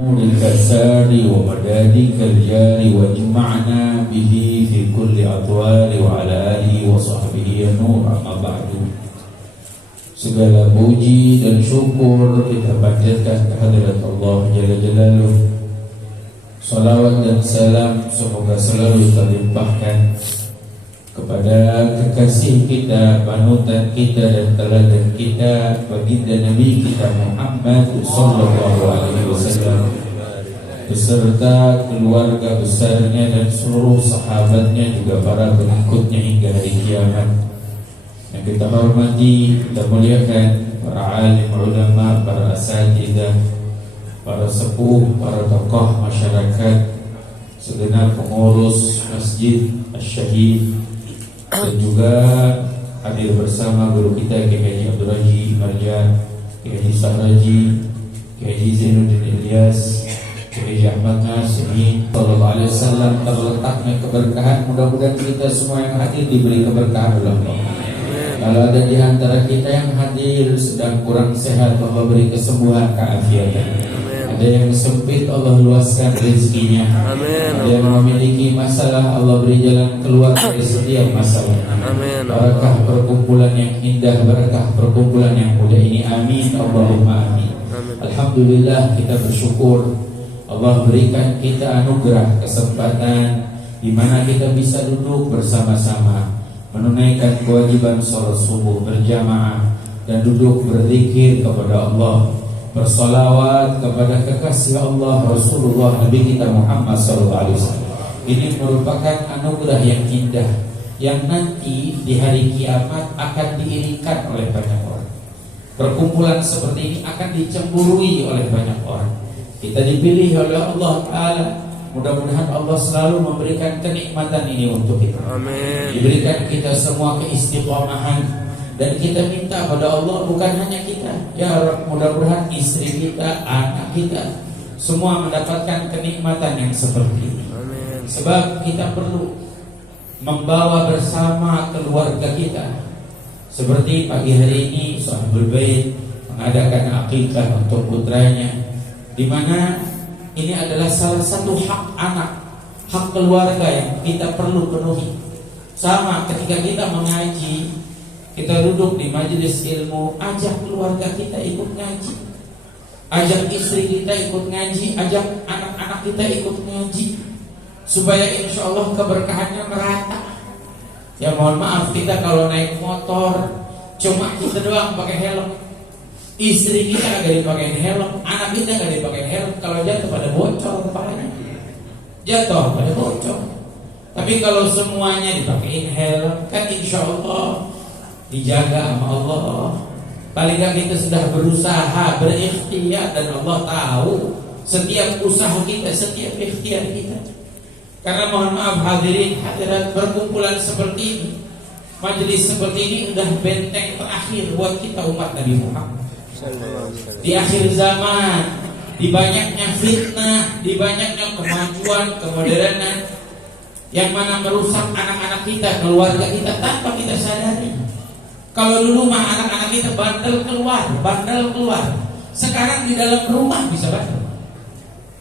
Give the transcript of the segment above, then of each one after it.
للكسار ومدادك الجار واجمعنا به في كل أطوار وعلى آله وصحبه النور. Amma ba'du. Segala puji dan syukur kita panjatkan kehadirat Allah Jalla Jalaluh. Salawat dan salam semoga selalu terlimpahkan kepada kekasih kita, panutan kita dan teladan kita, baginda Nabi kita Muhammad sallallahu alaihi wasallam beserta keluarga besarnya dan seluruh sahabatnya, juga para pengikutnya hingga hari kiamat. Yang kita hormati, kita muliakan para alim ulama, para asatidzah, para sepuh, para tokoh masyarakat, segenap pengurus Masjid Asy-Syahid, dan juga hadir bersama guru kita Kiai Haji Abdul Raji Marjan, Kiai Haji Sahraji, Kiai Haji Zainuddin Ilyas, Kiai Haji Ahmad Nasimi. Sallallahu alaihi wasallam, terletaknya keberkahan. Mudah-mudahan kita semua yang hadir diberi keberkahan oleh Allah. Kalau ada di antara kita yang hadir sedang kurang sehat, Allah beri kesembuhan, keafiatan. Ada yang sempit, Allah luaskan rezekinya. Amin. Ada yang memiliki masalah, Allah beri jalan keluar dari setiap masalah. Amin. Barakah perkumpulan yang indah, barakah perkumpulan yang mulia ini. Amin. Allahumma amin. Amin. Alhamdulillah, kita bersyukur Allah berikan kita anugerah kesempatan di mana kita bisa duduk bersama-sama menunaikan kewajiban salat subuh berjamaah dan duduk berzikir kepada Allah, bersolawat kepada kekasih Allah Rasulullah Nabi kita Muhammad SAW. Ini merupakan anugerah yang indah yang nanti di hari kiamat akan diiringkan oleh banyak orang. Perkumpulan seperti ini akan dicemburui oleh banyak orang. Kita dipilih oleh Allah Ta'ala. Mudah-mudahan Allah selalu memberikan kenikmatan ini untuk kita. Amin. Diberikan kita semua keistiqomahan. Dan kita minta pada Allah, bukan hanya kita, ya Rabb, mudah-mudahan istri kita, anak kita semua mendapatkan kenikmatan yang seperti ini. Amin. Sebab kita perlu membawa bersama keluarga kita. Seperti pagi hari ini Sahibul Bait mengadakan akikah untuk putranya, di mana ini adalah salah satu hak anak, hak keluarga yang kita perlu penuhi. Sama ketika kita mengaji, kita duduk di majelis ilmu, ajak keluarga kita ikut ngaji, ajak istri kita ikut ngaji, ajak anak-anak kita ikut ngaji, supaya insya Allah keberkahannya merata. Ya mohon maaf, kita kalau naik motor cuma kita doang pakai helm, istri kita gak dipakai helm, anak kita gak dipakai helm, kalau jatuh pada bocor kepalanya, jatuh pada bocor. Tapi kalau semuanya dipakein helm, kan insya Allah dijaga sama Allah. Paling gak kita sudah berusaha, berikhtiar, dan Allah tahu setiap usaha kita, setiap ikhtiar kita. Karena mohon maaf hadirin hadirat, perkumpulan seperti ini, majelis seperti ini udah benteng terakhir buat kita umat Nabi Muhammad. Di akhir zaman, di banyaknya fitnah, di banyaknya kemajuan, kemodernan yang mana merusak anak-anak kita, keluarga kita tanpa kita sadari. Kalau dulu mah anak-anak kita bandel keluar. Sekarang di dalam rumah bisa bandel.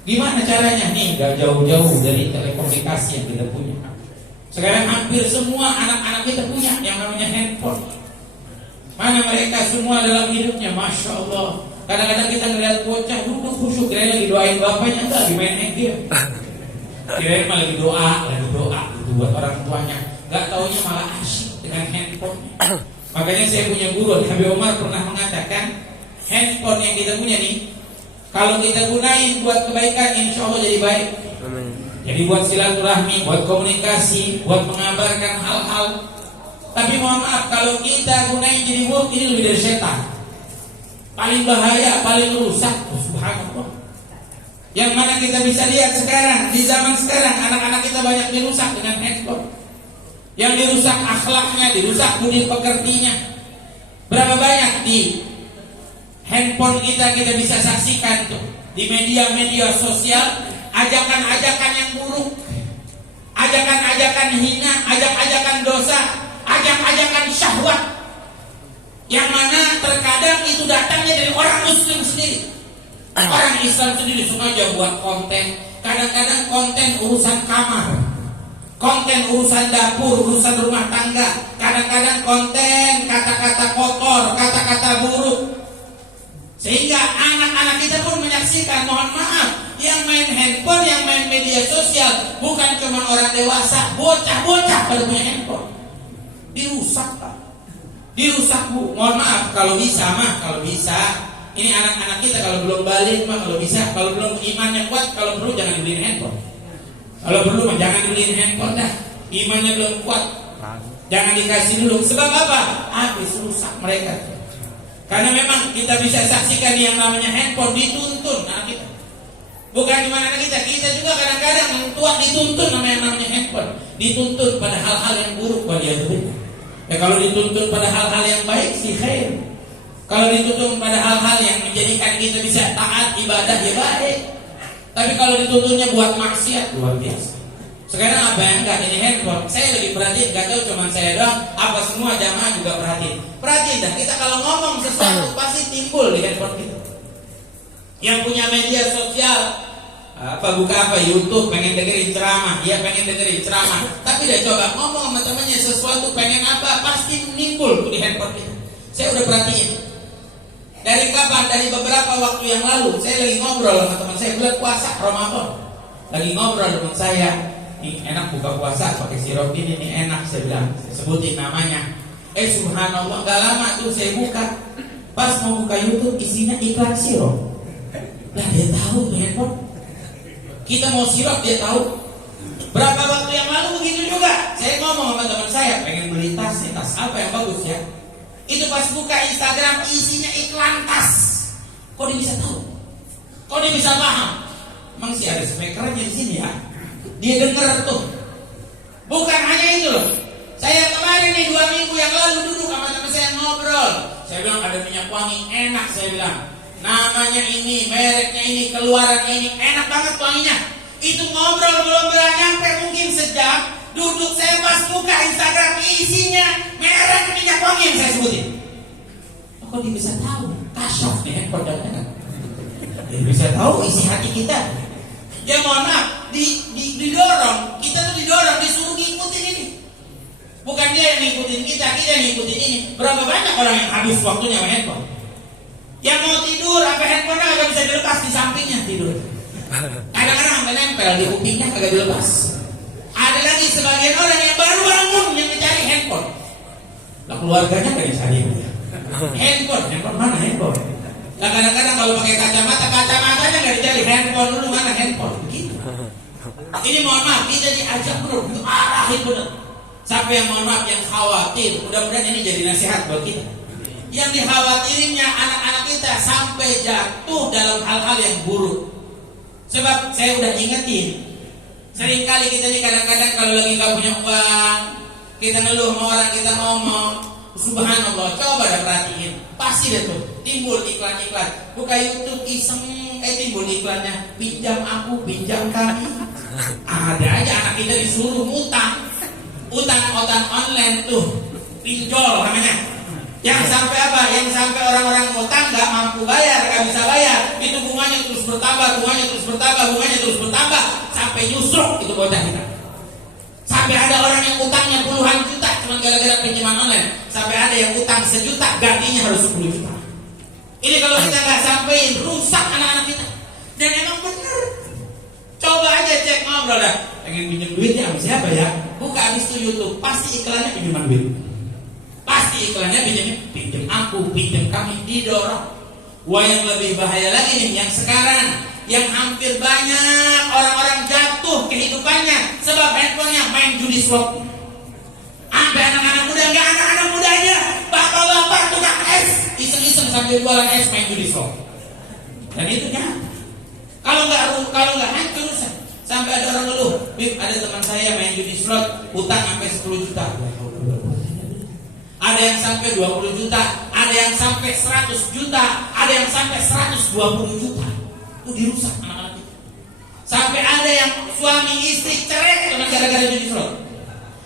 Gimana caranya? Nih, gak jauh-jauh dari telekomunikasi yang kita punya. Sekarang hampir semua anak-anak kita punya yang namanya handphone. Mana mereka semua dalam hidupnya, Masya Allah. Kadang-kadang kita ngeliat bocah duduk khusyuk, kira lagi doain bapaknya, enggak, dimainin game. Kira malah lagi doa gitu buat orang tuanya. Gak taunya malah asyik dengan handphonenya. Makanya saya punya guru, Habib Umar pernah mengatakan, handphone yang kita punya nih, kalau kita gunain buat kebaikan, insya Allah jadi baik. Amin. Jadi buat silaturahmi, buat komunikasi, buat mengabarkan hal-hal. Tapi mohon maaf, kalau kita gunain jadi buruk, ini lebih dari setan. Paling bahaya, paling rusak. Subhanallah. Yang mana kita bisa lihat sekarang, di zaman sekarang, anak-anak kita banyak dirusak dengan handphone. Yang dirusak akhlaknya, dirusak budi pekertinya. Berapa banyak di handphone kita bisa saksikan tuh, di media-media sosial, ajakan-ajakan yang buruk, ajakan-ajakan hina, ajakan-ajakan dosa, ajakan-ajakan syahwat, yang mana terkadang itu datangnya dari orang muslim sendiri. Orang Islam sendiri sengaja buat konten. Kadang-kadang konten urusan kamar, konten urusan dapur, urusan rumah tangga. Kadang-kadang konten kata-kata kotor, kata-kata buruk. Sehingga anak-anak kita pun menyaksikan, mohon maaf, yang main handphone, yang main media sosial bukan cuma orang dewasa, bocah-bocah pada punya handphone. Dirusak Pak. Dirusak Bu. Mohon maaf, kalau bisa ini anak-anak kita kalau belum balik mah, kalau bisa, kalau belum imannya kuat, kalau perlu jangan dibeliin handphone. Kalau perlu mah jangan dibeliin handphone dah. Imannya belum kuat, jangan dikasih dulu. Sebab apa? Habis rusak mereka. Karena memang kita bisa saksikan yang namanya handphone dituntun anak kita. Bukan cuma anak kita juga kadang-kadang yang tua dituntun namanya handphone. Dituntun pada hal-hal yang buruk pada dia. Ya kalau dituntun pada hal-hal yang baik sih khair. Kalau dituntun pada hal-hal yang menjadikan kita bisa taat ibadah ya baik. Tapi kalau dituntunnya buat maksiat luar biasa. Sekarang apa yang enggak ini handphone? Saya lagi perhatiin, gak tahu cuma saya doang, apa semua jamaah juga perhatiin. Perhatiin dah, kita kalau ngomong sesuatu pasti timbul di handphone kita. Yang punya media sosial, buka YouTube, pengen dengerin ceramah, dia pengen dengerin ceramah. Tapi dia coba ngomong sama temannya sesuatu pengen apa, pasti nimbul di handphone kita. Saya udah perhatiin. Dari kapan? Dari beberapa waktu yang lalu, saya lagi ngobrol sama teman saya bulan puasa Ramadan. Lagi ngobrol dengan saya. Ini enak buka puasa pakai sirup ini enak, saya bilang, sebutin namanya. Subhanallah, gak lama tuh saya buka. Pas mau buka YouTube isinya iklan sirup. Lah dia tahu tuh handphone. Kita mau sirup dia tahu. Berapa waktu yang lalu begitu juga. Saya ngomong sama teman saya pengen beli tas apa yang bagus ya. Itu pas buka Instagram isinya iklan tas. Kok dia bisa tahu? Kok dia bisa paham? Emang sih ada speakernya di sini ya. Dia denger tuh. Bukan hanya itu loh. Saya kemarin nih 2 minggu yang lalu duduk sama teman saya ngobrol. Saya bilang ada minyak wangi enak, saya bilang. Namanya ini, mereknya ini, keluarannya ini, enak banget wanginya. Itu ngobrol belum nyampe mungkin sejam. Duduk saya pas buka Instagram isinya merek minyak wangi yang saya sebutin. Kok dia bisa tahu? Kasyaf nih handphone jangan. Dia bisa tahu isi hati kita. Ya mohon maaf, didorong, kita tuh didorong, disuruh ngikutin ini. Bukan dia yang ngikutin kita yang ngikutin ini. Berapa banyak orang yang habis waktunya sama handphone? Yang mau tidur, sampai handphone agak bisa dilepas di sampingnya tidur. Kadang-kadang sampai nempel di kupingnya agak dilepas. Ada lagi sebagian orang yang baru bangun yang mencari handphone. Lah keluarganya gak dicari. Handphone mana handphone? Nah kadang-kadang kalau pakai kacamatanya nggak dicari, handphone dulu mana handphone begitu. Ini mohon maaf kita diajak bro, itu arahin benar. Sampai yang mohon maaf yang khawatir, mudah-mudahan ini jadi nasihat buat kita. Yang dikhawatirinnya anak-anak kita sampai jatuh dalam hal-hal yang buruk. Sebab saya udah ingetin, seringkali kita ini kadang-kadang kalau lagi nggak punya uang, kita ngeluh sama orang, kita ngomong. Subhanallah, coba dah perhatiin. Pasti deh tuh timbul iklan-iklan. Buka YouTube iseng, timbul iklannya. Pinjam aku, pinjam kami. Ada aja anak kita disuruh utang online tuh, pinjol namanya. Yang sampai apa? Yang sampai orang-orang utang nggak mampu bayar, nggak bisa bayar. Itu bunganya terus bertambah, sampai nyusruk itu bocah kita. Sampai ada orang yang utangnya puluhan juta cuma gara-gara pinjaman online. Sampai ada yang utang 1 juta gantinya harus 10 juta. Ini kalau kita nggak sampein rusak anak-anak kita. Dan emang bener. Coba aja cek ngobrol dah. Pengen pinjam duitnya sama siapa ya? Buka habis itu YouTube, pasti iklannya pinjaman duit. Pasti iklannya pinjam aku, pinjam kami, didorong. Wah yang lebih bahaya lagi nih yang sekarang, yang hampir banyak orang-orang jatuh kehidupannya sebab handphonenya main judi slot. Sampai anak-anak muda, nggak anak-anak muda aja, bapak-bapak tukang es, iseng-iseng sambil jualan es main judi slot. Dan itu kan, kalau nggak hancur, sampai ada orang ngeluh, Bib, ada teman saya main judi slot, utang sampai 10 juta. Ada yang sampai 20 juta, ada yang sampai 100 juta, ada yang sampai 120 juta. Itu dirusak anak-anak itu. Sampai ada yang suami istri cerai cuma gara-gara judi slot.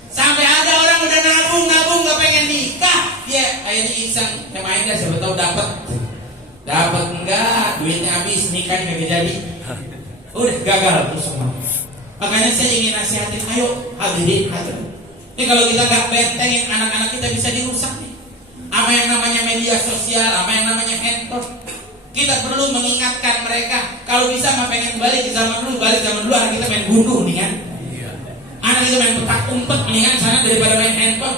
Sampai ada orang udah nabung gak pengen nikah, dia akhirnya iseng, ya main dah siapa tahu dapat. Dapat enggak, duitnya habis, nikahnya kagak jadi. Udah gagal tuh semua. Makanya saya ingin nasihatin, ayo hadirin hadirin. Ini kalau kita nggak bentengin, anak-anak kita bisa dirusak nih. Apa yang namanya media sosial, apa yang namanya handphone. Kita perlu mengingatkan mereka. Kalau bisa mah pengen balik ke zaman dulu, anak kita main gundu nih kan. Anak kita main petak umpet mendingan sana daripada main handphone.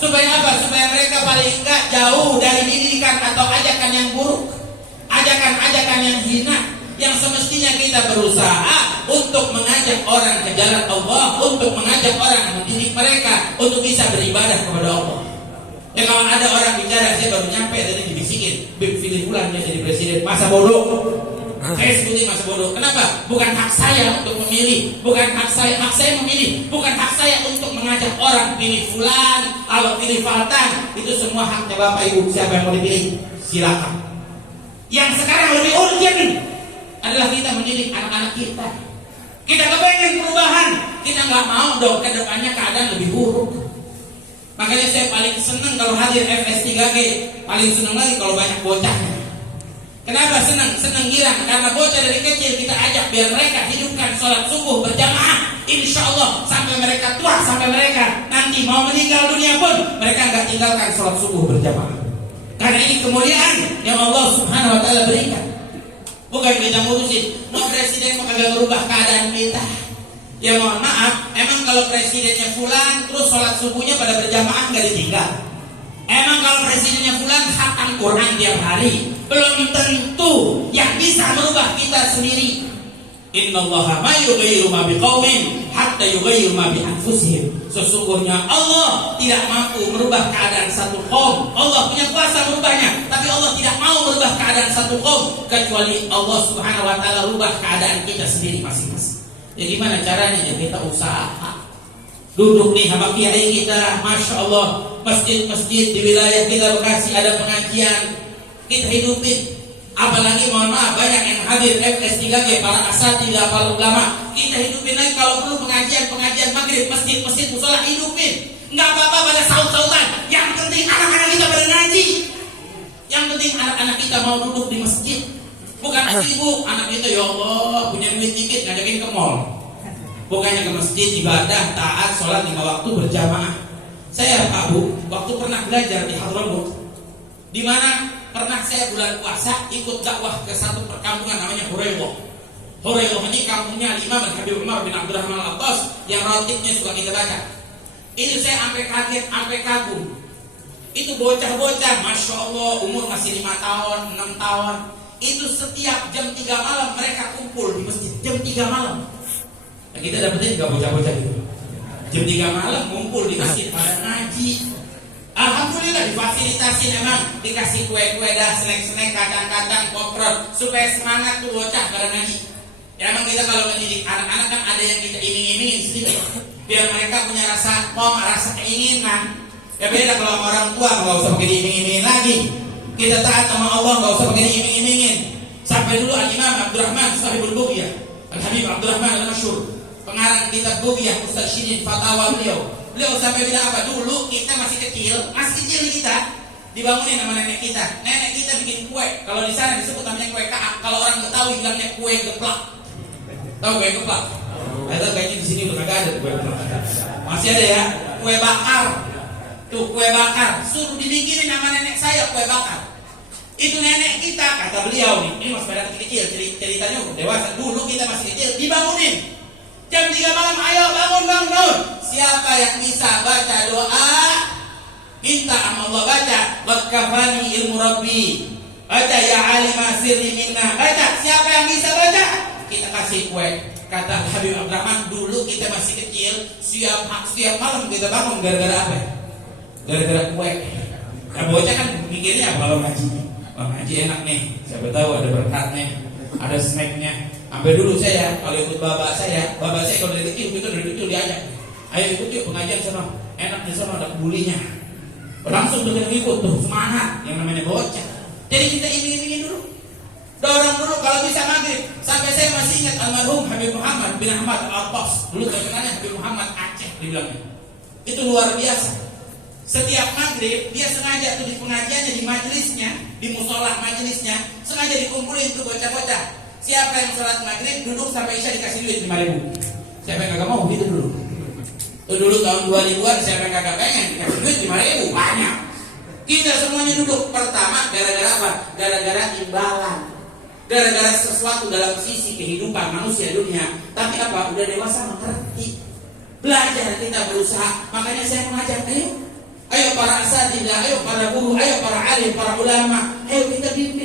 Supaya apa? Supaya mereka paling enggak jauh dari didikan atau ajakan yang buruk, ajakan-ajakan yang hina. Yang semestinya kita berusaha untuk mengajak orang ke jalan Allah, untuk mengajak orang, mendidik mereka untuk bisa beribadah kepada Allah. Ya kalau ada orang bicara, saya baru nyampe tadi dibisikin, pilih bulan dia jadi presiden, masa bodoh. Saya sebutin masa bodoh. Kenapa? Bukan hak saya untuk memilih, bukan hak saya memilih, bukan hak saya untuk mengajak orang pilih fulan, kalau pilih faltan, itu semua haknya Bapak Ibu. Siapa yang mau dipilih? Silakan. Yang sekarang lebih urgent adalah kita mendidik anak-anak kita. Kita kepengen perubahan, kita nggak mau dong ke depannya keadaan lebih buruk. Makanya saya paling senang kalau hadir FS3G, paling senang lagi kalau banyak bocahnya. Kenapa senang? Senang girang karena bocah dari kecil kita ajak biar mereka hidupkan sholat subuh berjamaah. Insya Allah sampai mereka tua, sampai mereka nanti mau meninggal dunia pun mereka nggak tinggalkan sholat subuh berjamaah. Karena ini kemuliaan yang Allah Subhanahu Wa Taala berikan. Bukan kita ngurusin, mau presiden mau kagak merubah keadaan kita. Ya mohon maaf, emang kalau presidennya fulan terus sholat subuhnya pada berjamaah nggak ditinggal. Emang kalau presidennya fulan khatam Quran tiap hari, belum tentu yang bisa merubah kita sendiri. Innallaha ma yughayyiru ma biqaumin hatta yughayyiru ma bi anfusihim. Sesungguhnya Allah tidak mampu merubah keadaan satu kaum. Allah punya kuasa merubahnya, tapi Allah tidak mau merubah keadaan satu kaum kecuali Allah Subhanahu Wa Taala rubah keadaan kita sendiri masing-masing. Ya gimana caranya? Ya kita usaha. Duduk nih sama kiai kita, masya Allah, masjid-masjid di wilayah kita Bekasi ada pengajian, kita hidupin. Apalagi mohon maaf banyak yang hadir FS3G, para asatidzah, para ulama, kita hidupin lagi. Kalau perlu pengajian maghrib, masjid musola hidupin. Nggak apa-apa pada saut-sautan. Yang penting anak-anak kita berngaji. Yang penting anak-anak kita mau duduk di masjid. Bukan sibuk anak kita, ya Allah punya duit dikit ngajakin ke mall. Bukannya ke masjid ibadah, taat, sholat 5 waktu berjamaah. Saya Pak Bu, waktu pernah belajar di Hadramut, di mana pernah saya bulan puasa ikut dakwah ke satu perkampungan namanya Hurailoh. Hurailoh ini kampungnya Imam Habib Umar bin Abdurrahman Al-Attas yang rotibnya suka kita baca. Ini saya sampai kaget, sampai kagum. Itu bocah-bocah, masya Allah, umur masih 5 tahun, 6 tahun. Itu setiap jam 3 malam mereka kumpul di masjid. Jam 3 malam. Nah, kita dapetin juga bocah-bocah gitu. Jam 3 malam ngumpul di masjid pada ngaji. Alhamdulillah difasilitasi, memang dikasih kue-kue dah, snack-snack, kacang-kacang, poprot supaya semangat tuh bocah pada ngaji. Ya memang kita kalau mendidik anak-anak kan ada yang kita iming-imingin sedikit biar mereka punya rasa rasa keinginan. Ya beda kalau sama orang tua, nggak usah pakai diiming-imingin lagi. Kita taat sama Allah, nggak usah pakai diiming-imingin. Sampai dulu Al-Imam Abdurrahman Sahibul Bughyah, Al-Habib Abdurrahman Al-Masyhur, pengarang kitab Bughyah Mustadsyidin Fatawa beliau sampai bilang apa? Dulu kita masih kecil kita dibangunin sama nenek kita. Nenek kita bikin kue. Kalau di sana disebut namanya kue kaak. Kalau orang Betawi bilangnya kue geplak. Tahu kue geplak? Ada kayaknya di sini udah kagak ada kue geplak. Masih ada ya? Kue bakar. Tuh kue bakar. Suruh dibikinin sama nenek saya kue bakar. Itu nenek kita, kata beliau nih. Ini masih pada kecil, ceritanya udah dewasa. Dulu kita masih kecil, dibangunin. Jam 3 malam, ayo bangun. Siapa yang bisa baca doa, minta sama Allah baca. Wakafani ilmu Rabbi. Baca ya alimah sirri minna. Baca, siapa yang bisa baca, kita kasih kue. Kata Habib Abdurrahman, dulu kita masih kecil, setiap malam kita bangun gara-gara apa? Gara-gara kue. Nah bocah kan mikirnya kalau ngaji. Ngaji enak nih, siapa tahu ada berkatnya, ada snacknya. Sampai dulu saya kalau ikut bapak saya kalau dari kecil diajak, ayo ikut yuk pengajian sana, enak di sana ada bulinya. Langsung dengan ikut tuh semangat yang namanya bocah. Jadi kita iming-imingin dulu, dorong dulu kalau bisa maghrib. Sampai saya masih ingat almarhum Habib Muhammad bin Ahmad Al-Attas, dulu terkenalnya Habib Muhammad Aceh dibilangnya. Itu luar biasa. Setiap maghrib dia sengaja tuh di pengajiannya, di majelisnya, di musola majelisnya, sengaja dikumpulin tuh bocah-bocah. Siapa yang sholat maghrib duduk sampai isya dikasih duit 5.000. Siapa yang kagak mau gitu dulu? Tuh dulu tahun 2000-an siapa yang kagak pengen dikasih duit 5.000? Banyak. Kita semuanya duduk. Pertama gara-gara apa? Gara-gara imbalan. Gara-gara sesuatu dalam sisi kehidupan manusia dunia. Tapi apa? Udah dewasa mengerti. Belajar kita berusaha. Makanya saya mengajak, ayo para asatidzah, ayo para guru, ayo para alim, para ulama, ayo kita bimbing.